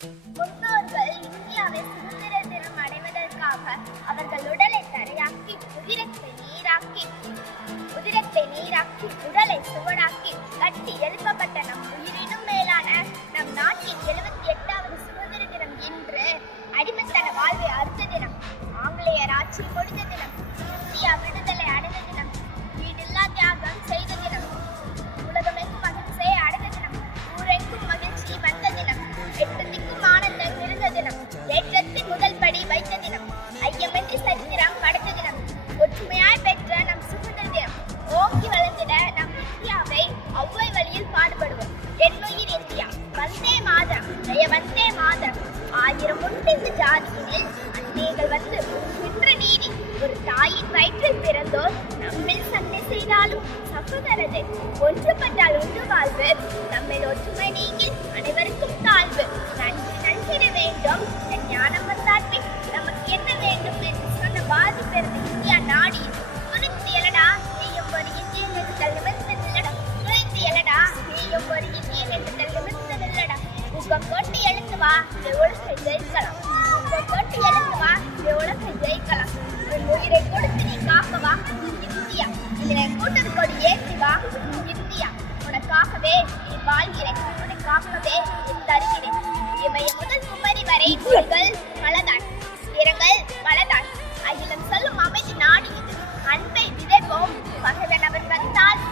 முன்னோர்கள் இந்தியாவை சுதந்திர தினம் அடைவதற்காக அவர்கள் உடலை தரையாக்கி உதிரத்தை நீராக்கி உடலை சுவடாக்கி கட்டி எழுப்பப்பட்ட நம் உயிரினும் மேலான நம் நாட்டின் 78வது சுதந்திர தினம் இன்று. அடிமைத்தன வாழ்வை அறுத்த தினம், ஆங்கிலேயர் ஆட்சி முடிந்த தினம், இந்தியா விடுதலை அடைந்த தினம், வீடில்லா தியாகம் செய்த தினம், உலகமெங்கும் மகிழ்ச்சியை அடைந்த தினம், ஊரெங்கும் மகிழ்ச்சி வந்த தினம், 8 திக்கும் ஆனந்தம் இருந்த தினம், ஏற்றத்தின் முதல் படி வைத்த தினம், ஐயமின்றி சரித்திரம் படைத்த தினம், ஒற்றுமையாய் பெற்ற நம் சுதந்திர தினம். ஓங்கி வளர்ந்திட நம் இந்தியாவை ஒவ்வை வழியில் பாடுபடுவோம். என்னுயிர் இந்தியா, வந்தே மாதரம், ஜெய வந்தே மாதரம். 1000 உண்டு இந்த ஜாதியினில் அன்னைகள் வந்து நின்ற நீதி. ஒரு தாயின் வயிற்றில் பிறந்தோர் நம்மில் சண்டை செய்தாலும் சகோதரது. ஒன்றுபட்டால் ஒன்று வாழ்வு, நம்மில் ஒற்றுமை நீங்கில் அனைவருக்கும் தாழ்வு. நன்றிட வேண்டும் ஞானம் வந்தாற்பின் நமக்கு என்ன வேண்டும் என்று சொன்ன பாரதி பிறந்த இந்தியா நாடி. துணிந்து எழடா நீயும் ஒரு இந்தியன் என்று தள்ளிமிருந்து நில்லடா. துணிந்து எழடா நீயும் ஒரு இந்தியன் என்று தள்ளிமிருந்து நில்லடா. முகம் கொண்டு எழுந்து வா, இந்த உலகை ஜெயிக்கலாம். முகம் கொண்டு எழுந்து வா, இந்த உலகை ஜெயிக்கலாம். உன் உயிரை கொடுத்து நீ காக்கவா இந்தியா. இதனை கூட்டது கொடி ஏற்றி வா இந்தியா. உனக்காகவே நீ வாழ்கிறேன், உனக்காகவே நீ தருகிறேன். இவைய முதல் குமரி வரை குரல்கள் பலதான், இரங்கள் பலதான். அகிலம் சொல்லும் அமைதி நாடு இது. அன்பை விதைப்போம், பகைவன் அவன் வந்தால்